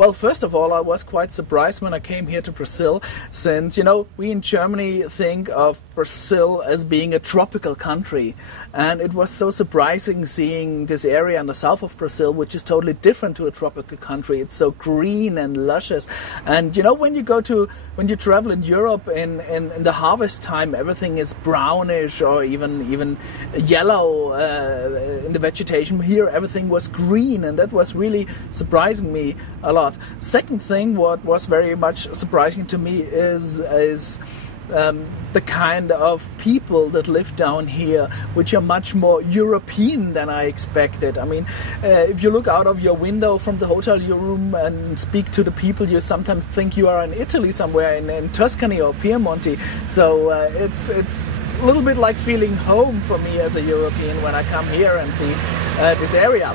Well, first of all, I was quite surprised when I came here to Brazil, since, you know, we in Germany think of Brazil as being a tropical country. And it was so surprising seeing this area in the south of Brazil, which is totally different to a tropical country. It's so green and luscious. And, you know, when you travel in Europe in the harvest time, everything is brownish or even yellow in the vegetation. Here, everything was green, and that was really surprising me a lot. Second thing, what was very much surprising to me is the kind of people that live down here, which are much more European than I expected. I mean, if you look out of your window from the hotel room and speak to the people, you sometimes think you are in Italy somewhere in Tuscany or Piemonte. So it's a little bit like feeling home for me as a European when I come here and see this area.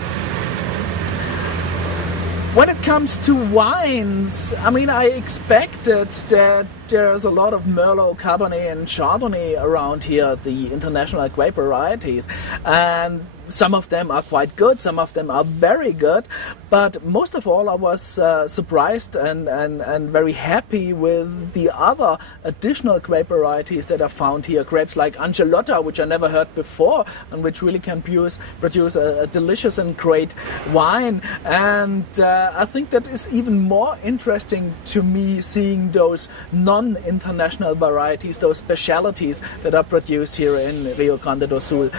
When it comes to wines, I mean, I expected that there's a lot of Merlot, Cabernet and Chardonnay around here, the international grape varieties. And some of them are quite good, some of them are very good. But most of all, I was surprised and very happy with the other additional grape varieties that are found here. Grapes like Angelotta, which I never heard before, and which really can produce a delicious and great wine. And I think that is even more interesting to me, seeing those non-international varieties, those specialities that are produced here in Rio Grande do Sul.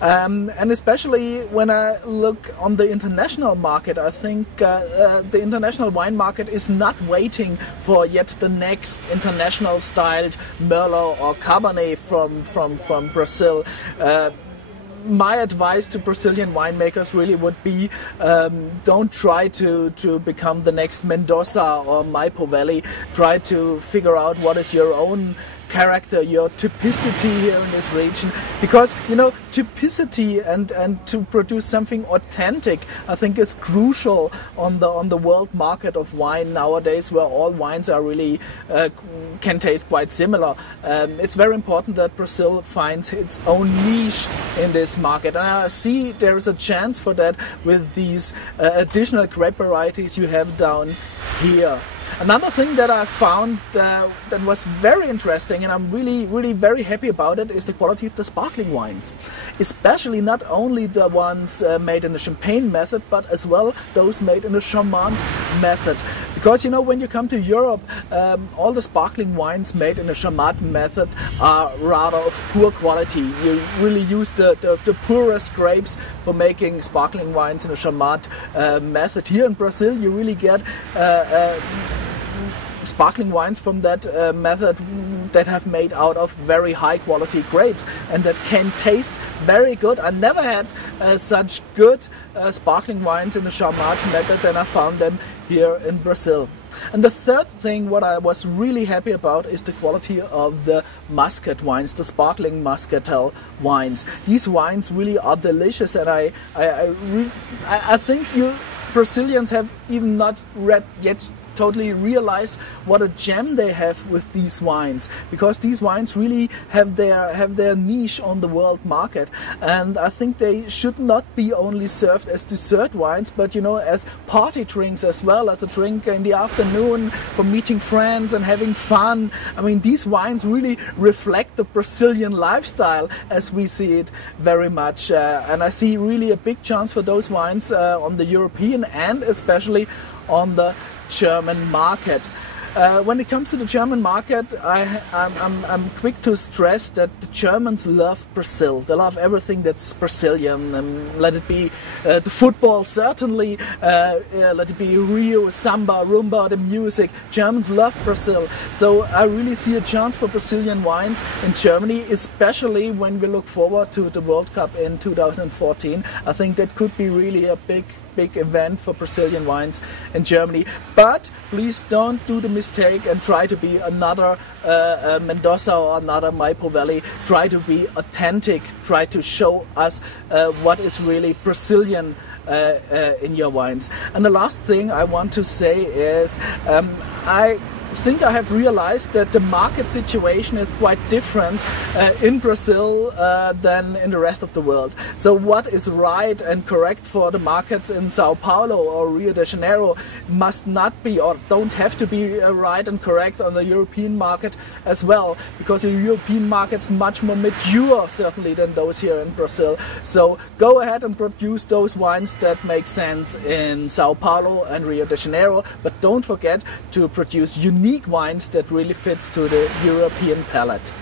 And especially when I look on the international market, I think the international wine market is not waiting for yet the next international styled Merlot or Cabernet from Brazil. My advice to Brazilian winemakers really would be, don't try to become the next Mendoza or Maipo Valley. Try to figure out what is your own character, your typicity here in this region, because, you know, typicity and to produce something authentic, I think, is crucial on the world market of wine nowadays, where all wines are really can taste quite similar. It's very important that Brazil finds its own niche in this market, and I see there is a chance for that with these additional grape varieties you have down here. Another thing that I found that was very interesting, and I'm really very happy about it, is the quality of the sparkling wines. Especially not only the ones made in the champagne method, but as well those made in the Charmant method. Because, you know, when you come to Europe, all the sparkling wines made in the Charmant method are rather of poor quality. You really use the poorest grapes for making sparkling wines in the Charmant method. Here in Brazil, you really get sparkling wines from that method that have made out of very high quality grapes and that can taste very good. I never had such good sparkling wines in the Charmant method than I found them here in Brazil. And the third thing what I was really happy about is the quality of the muscat wines, the sparkling muscatel wines. These wines really are delicious, and I think you Brazilians have even not yet totally realized what a gem they have with these wines, because these wines really have their niche on the world market. And I think they should not be only served as dessert wines, but, you know, as party drinks as well, as a drink in the afternoon for meeting friends and having fun. I mean, these wines really reflect the Brazilian lifestyle as we see it very much, and I see really a big chance for those wines on the European and especially on the German market. When it comes to the German market, I'm quick to stress that the Germans love Brazil. They love everything that's Brazilian, and let it be the football, certainly, let it be Rio, samba, rumba, the music. Germans love Brazil. So I really see a chance for Brazilian wines in Germany, especially when we look forward to the World Cup in 2014. I think that could be really a big event for Brazilian wines in Germany. But please don't do the mistake and try to be another Mendoza or another Maipo Valley. Try to be authentic. Try to show us what is really Brazilian in your wines. And the last thing I want to say is I think I have realized that the market situation is quite different in Brazil than in the rest of the world. So what is right and correct for the markets in Sao Paulo or Rio de Janeiro must not be, or don't have to be, right and correct on the European market as well, because the European market's much more mature certainly than those here in Brazil. So go ahead and produce those wines that make sense in Sao Paulo and Rio de Janeiro, but don't forget to produce unique wines that really fits to the European palate.